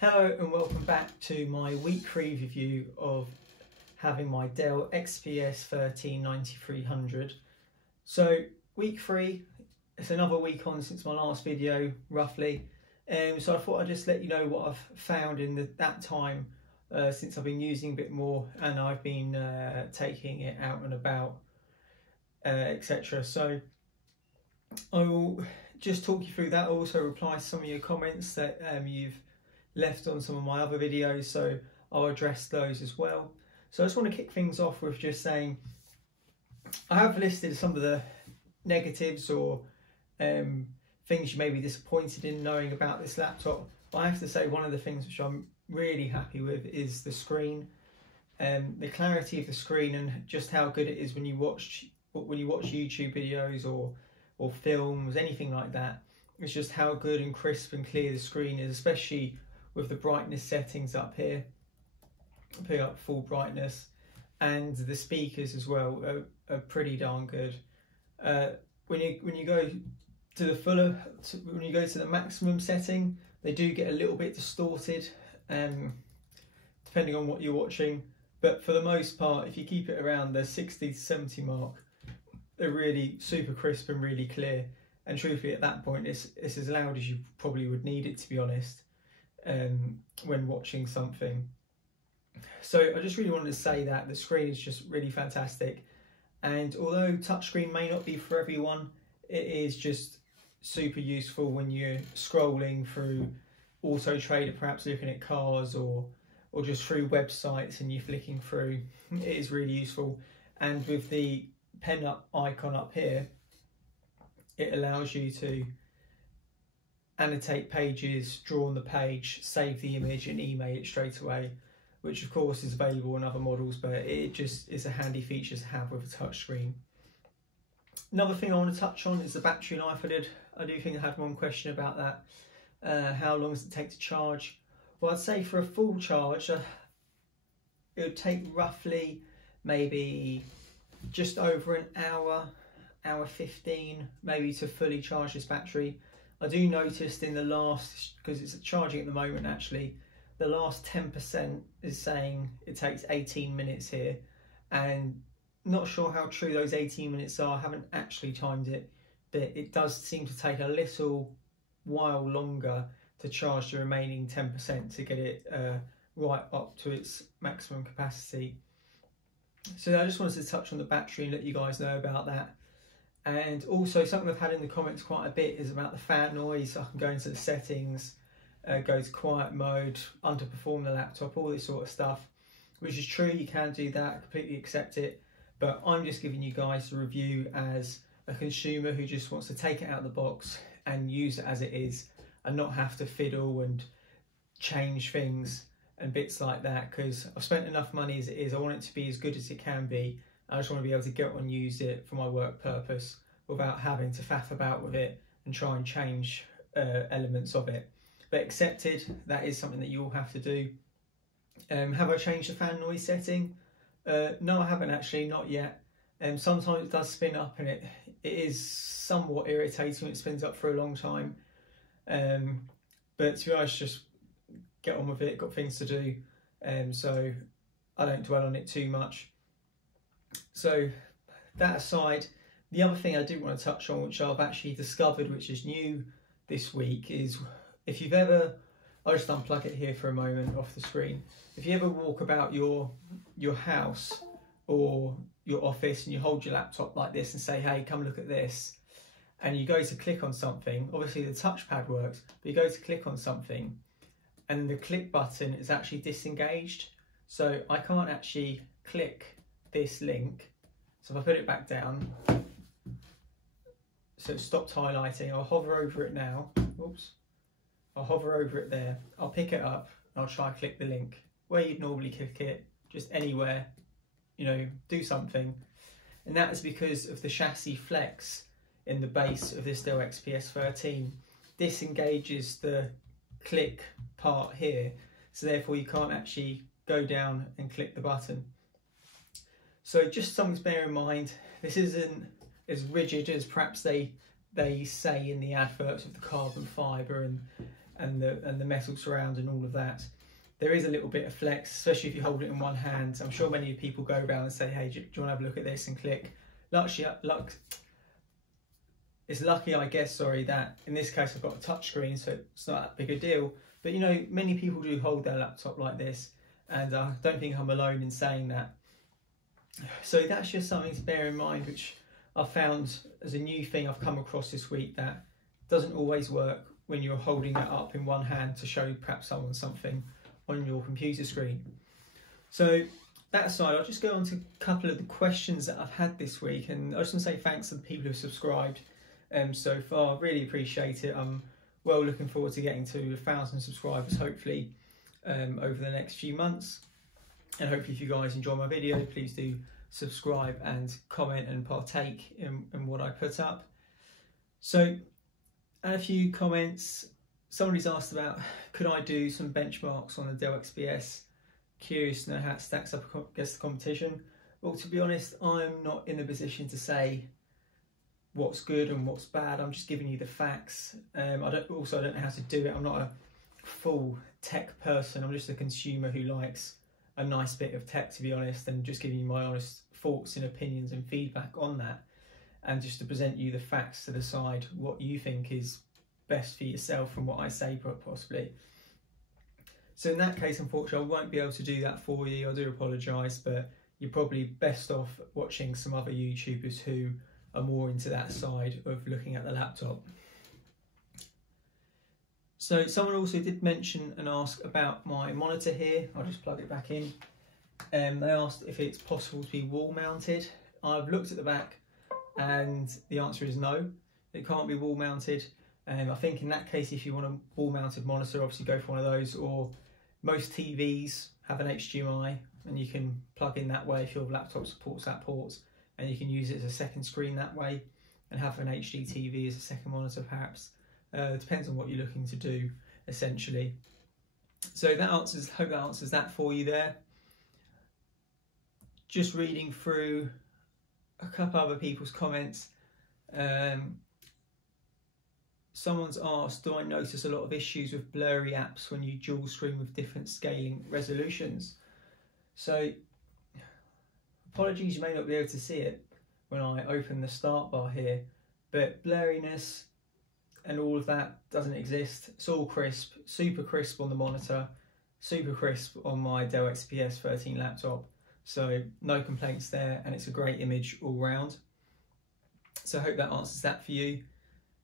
Hello and welcome back to my week 3 review of having my Dell XPS 13-9300. So week 3, it's another week on since my last video roughly, so I thought I'd just let you know what I've found in that time since I've been using a bit more and I've been taking it out and about, etc. So I will just talk you through that. I'll also reply to some of your comments that you've left on some of my other videos, so I'll address those as well. So I just want to kick things off with just saying I have listed some of the negatives or things you may be disappointed in knowing about this laptop, but I have to say one of the things which I'm really happy with is the screen, the clarity of the screen and just how good it is when you watch YouTube videos or films, anything like that. It's just how good and crisp and clear the screen is, especially with the brightness settings up here. I'll put up full brightness, and the speakers as well are pretty darn good. When you go to the when you go to the maximum setting, they do get a little bit distorted, depending on what you're watching. But for the most part, if you keep it around the 60 to 70 mark, they're really super crisp and really clear. And truthfully, at that point, it's as loud as you probably would need it, to be honest, when watching something. So I just really wanted to say that the screen is just really fantastic. And although touchscreen may not be for everyone, it is just super useful when you're scrolling through Auto Trader, perhaps looking at cars or just through websites and you're flicking through. It is really useful. And with the pen up icon up here, it allows you to annotate pages, draw on the page, save the image and email it straight away, which of course is available on other models, but it just is a handy feature to have with a touchscreen. Another thing I want to touch on is the battery life. I do think I had one question about that. How long does it take to charge? Well, I'd say for a full charge, it would take roughly maybe just over an hour 15 maybe to fully charge this battery. I do notice in the last, because it's charging at the moment actually, the last 10% is saying it takes 18 minutes here, and not sure how true those 18 minutes are. I haven't actually timed it, but it does seem to take a little while longer to charge the remaining 10% to get it right up to its maximum capacity. So I just wanted to touch on the battery and let you guys know about that. And also something I've had in the comments quite a bit is about the fan noise. I can go into the settings, go to quiet mode, underperform the laptop, all this sort of stuff, which is true. You can do that, I completely accept it, but I'm just giving you guys a review as a consumer who just wants to take it out of the box and use it as it is and not have to fiddle and change things and bits like that, because I've spent enough money as it is. I want it to be as good as it can be. I just want to be able to get on and use it for my work purpose without having to faff about with it and try and change elements of it. But accepted, that is something that you will have to do. Have I changed the fan noise setting? No, I haven't actually, not yet. Sometimes it does spin up and it is somewhat irritating when it spins up for a long time. But to be honest, just get on with it, got things to do. So I don't dwell on it too much. So that aside, the other thing I do want to touch on, which I've actually discovered, which is new this week, is if you've ever, I'll just unplug it here for a moment off the screen. If you ever walk about your house or your office and you hold your laptop like this and say, hey, come look at this, and you go to click on something, obviously the touchpad works, but you go to click on something and the click button is actually disengaged. So I can't actually click this link. So if I put it back down, so it stopped highlighting, I'll hover over it now. Oops. I'll hover over it there. I'll pick it up and I'll try and click the link where you'd normally click it, just anywhere, you know, do something. And that is because of the chassis flex in the base of this Dell XPS 13. Disengages the click part here, so therefore you can't actually go down and click the button. So just something to bear in mind. This isn't as rigid as perhaps they say in the adverts with the carbon fibre and and the metal surround and all of that. There is a little bit of flex, especially if you hold it in one hand. I'm sure many people go around and say, hey, do you want to have a look at this, and click. It's lucky, I guess, that in this case I've got a touch screen, so it's not that big a deal. But you know, many people do hold their laptop like this, and I don't think I'm alone in saying that. So that's just something to bear in mind, which I've found as a new thing I've come across this week, that doesn't always work when you're holding it up in one hand to show perhaps someone something on your computer screen. So that aside, I'll just go on to a couple of the questions that I've had this week, and I just want to say thanks to the people who have subscribed so far. Really appreciate it. I'm well looking forward to getting to 1,000 subscribers hopefully over the next few months, and hopefully if you guys enjoy my video, please do subscribe and comment and partake in what I put up. So, and a few comments. Somebody's asked about, could I do some benchmarks on the Dell XPS? Curious to know how it stacks up against the competition. Well, to be honest, I'm not in a position to say what's good and what's bad. I'm just giving you the facts. I don't know how to do it. I'm not a full tech person. I'm just a consumer who likes a nice bit of tech, to be honest, and just giving you my honest thoughts and opinions and feedback on that, and just to present you the facts to decide what you think is best for yourself from what I say, possibly. So in that case, unfortunately, I won't be able to do that for you. I do apologise, but you're probably best off watching some other YouTubers who are more into that side of looking at the laptop. So someone also did mention and ask about my monitor here. I'll just plug it back in. They asked if it's possible to be wall mounted. I've looked at the back and the answer is no, it can't be wall mounted. I think in that case, if you want a wall mounted monitor, obviously go for one of those, or most TVs have an HDMI and you can plug in that way if your laptop supports that port, and you can use it as a second screen that way and have an HD TV as a second monitor perhaps. It depends on what you're looking to do essentially. So that answers, hope that answers that for you there. Just reading through a couple other people's comments. Someone's asked, do I notice a lot of issues with blurry apps when you dual screen with different scaling resolutions? So apologies, you may not be able to see it when I open the start bar here, but blurriness and all of that doesn't exist. It's all crisp, super crisp on the monitor, super crisp on my Dell XPS 13 laptop. So no complaints there, and it's a great image all round. So I hope that answers that for you.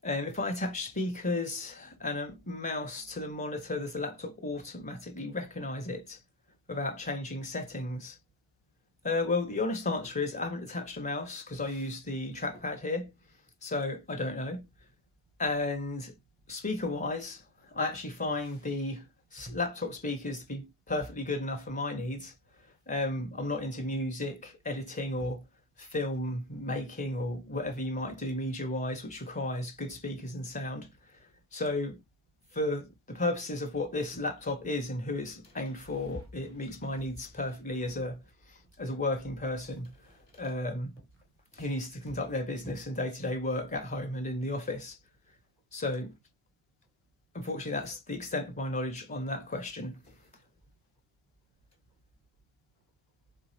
If I attach speakers and a mouse to the monitor, does the laptop automatically recognise it without changing settings? Well, the honest answer is I haven't attached a mouse because I use the trackpad here, so I don't know. And speaker-wise, I actually find the laptop speakers to be perfectly good enough for my needs. I'm not into music editing or film making or whatever you might do media wise, which requires good speakers and sound. So for the purposes of what this laptop is and who it's aimed for, it meets my needs perfectly as a working person who needs to conduct their business and day-to-day work at home and in the office. So unfortunately that's the extent of my knowledge on that question.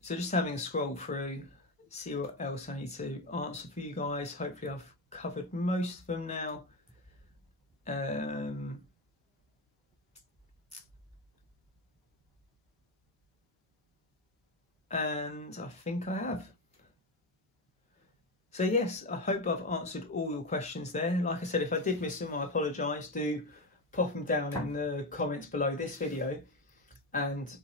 So just having a scroll through, see what else I need to answer for you guys. Hopefully I've covered most of them now. And I think I have. So yes, I hope I've answered all your questions there. Like I said, if I did miss them, I apologise. Do pop them down in the comments below this video, and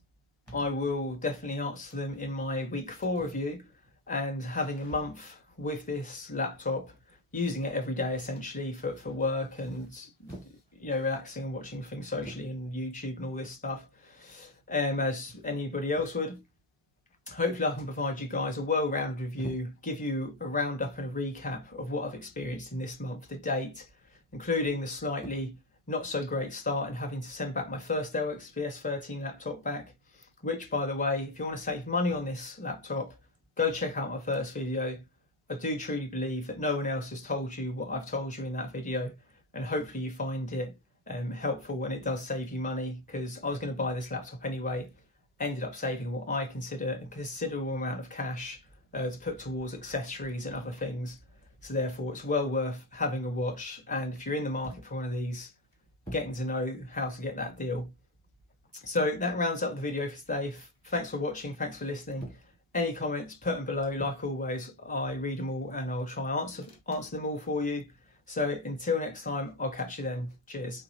I will definitely answer them in my week 4 review. And having a month with this laptop, using it every day essentially for work and, you know, relaxing and watching things socially and YouTube and all this stuff, as anybody else would. Hopefully I can provide you guys a well-rounded review, give you a roundup and a recap of what I've experienced in this month to date, including the slightly not so great start and having to send back my first Dell XPS 13 laptop back, which, by the way, if you want to save money on this laptop, go check out my first video. I do truly believe that no one else has told you what I've told you in that video, and hopefully you find it helpful, and it does save you money, because I was going to buy this laptop anyway, ended up saving what I consider a considerable amount of cash to put towards accessories and other things. So therefore it's well worth having a watch, and if you're in the market for one of these, getting to know how to get that deal. So that rounds up the video for today. Thanks for watching, thanks for listening. Any comments, put them below. Like always, I read them all and I'll try and answer them all for you. So until next time, I'll catch you then. Cheers.